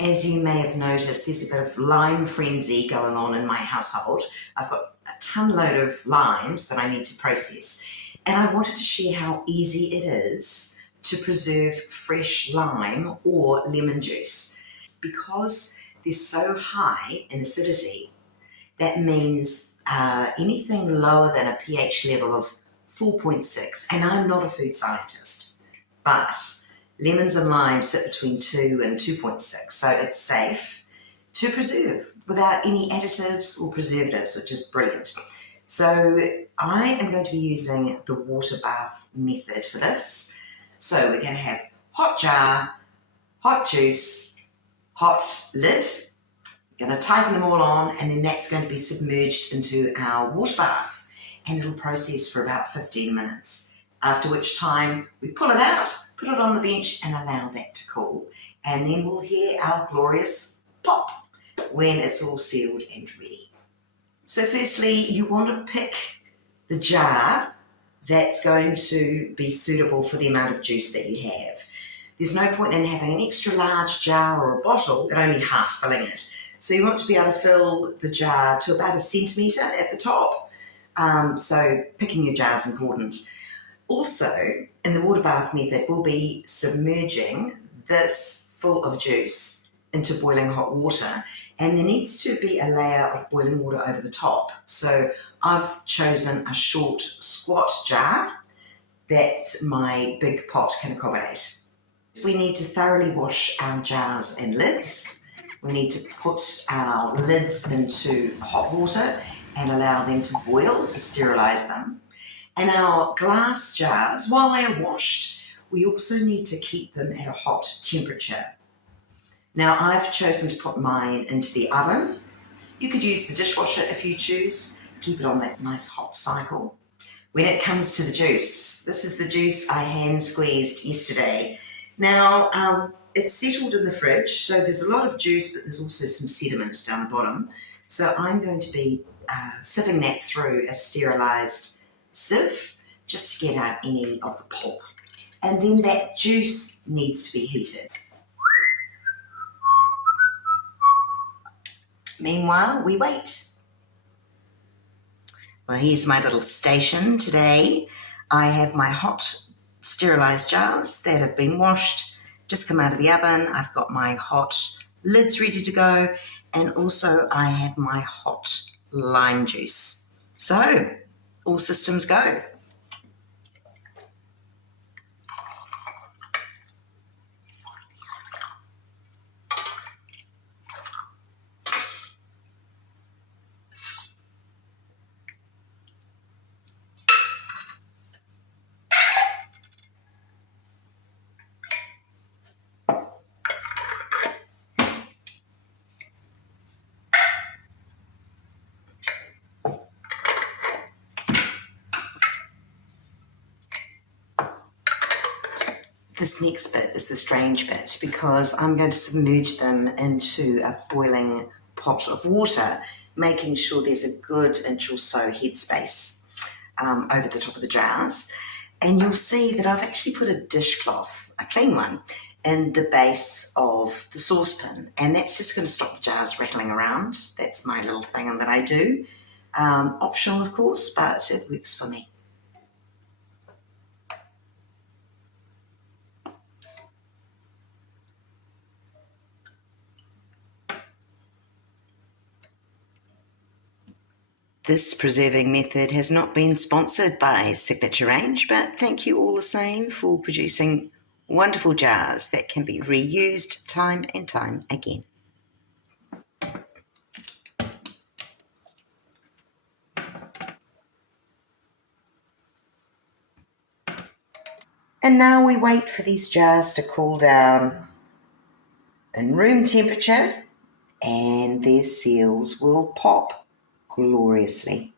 As you may have noticed, there's a bit of lime frenzy going on in my household. I've got a ton load of limes that I need to process, and I wanted to share how easy it is to preserve fresh lime or lemon juice. Because they're so high in acidity, that means anything lower than a pH level of 4.6, and I'm not a food scientist, but lemons and limes sit between 2 and 2.6, so it's safe to preserve without any additives or preservatives, which is brilliant. So I am going to be using the water bath method for this. So we're going to have hot jar, hot juice, hot lid. We're going to tighten them all on, and then that's going to be submerged into our water bath, and it'll process for about 15 minutes. After which time we pull it out, put it on the bench and allow that to cool. And then we'll hear our glorious pop when it's all sealed and ready. So firstly, you want to pick the jar that's going to be suitable for the amount of juice that you have. There's no point in having an extra large jar or a bottle and only half filling it. So you want to be able to fill the jar to about 1 centimetre at the top. So picking your jar is important. Also, in the water bath method, we'll be submerging this full of juice into boiling hot water, and there needs to be a layer of boiling water over the top. So I've chosen a short squat jar that my big pot can accommodate. We need to thoroughly wash our jars and lids. We need to put our lids into hot water and allow them to boil to sterilise them. And our glass jars, while they are washed, we also need to keep them at a hot temperature. Now, I've chosen to put mine into the oven. You could use the dishwasher if you choose. Keep it on that nice hot cycle. When it comes to the juice, this is the juice I hand squeezed yesterday. Now, it's settled in the fridge, so there's a lot of juice, but there's also some sediment down the bottom. So I'm going to be sieving that through a sterilized sieve just to get out any of the pulp. And then that juice needs to be heated. Meanwhile, we wait. Well, here's my little station today. I have my hot sterilized jars that have been washed, just come out of the oven. I've got my hot lids ready to go, and also I have my hot lime juice. So, all systems go. This next bit is the strange bit, because I'm going to submerge them into a boiling pot of water, making sure there's a good inch or so headspace over the top of the jars. And you'll see that I've actually put a dishcloth, a clean one, in the base of the saucepan, and that's just going to stop the jars rattling around. That's my little thing that I do. Optional, of course, but it works for me. This preserving method has not been sponsored by Signature Range, but thank you all the same for producing wonderful jars that can be reused time and time again. And now we wait for these jars to cool down in room temperature, and their seals will pop gloriously.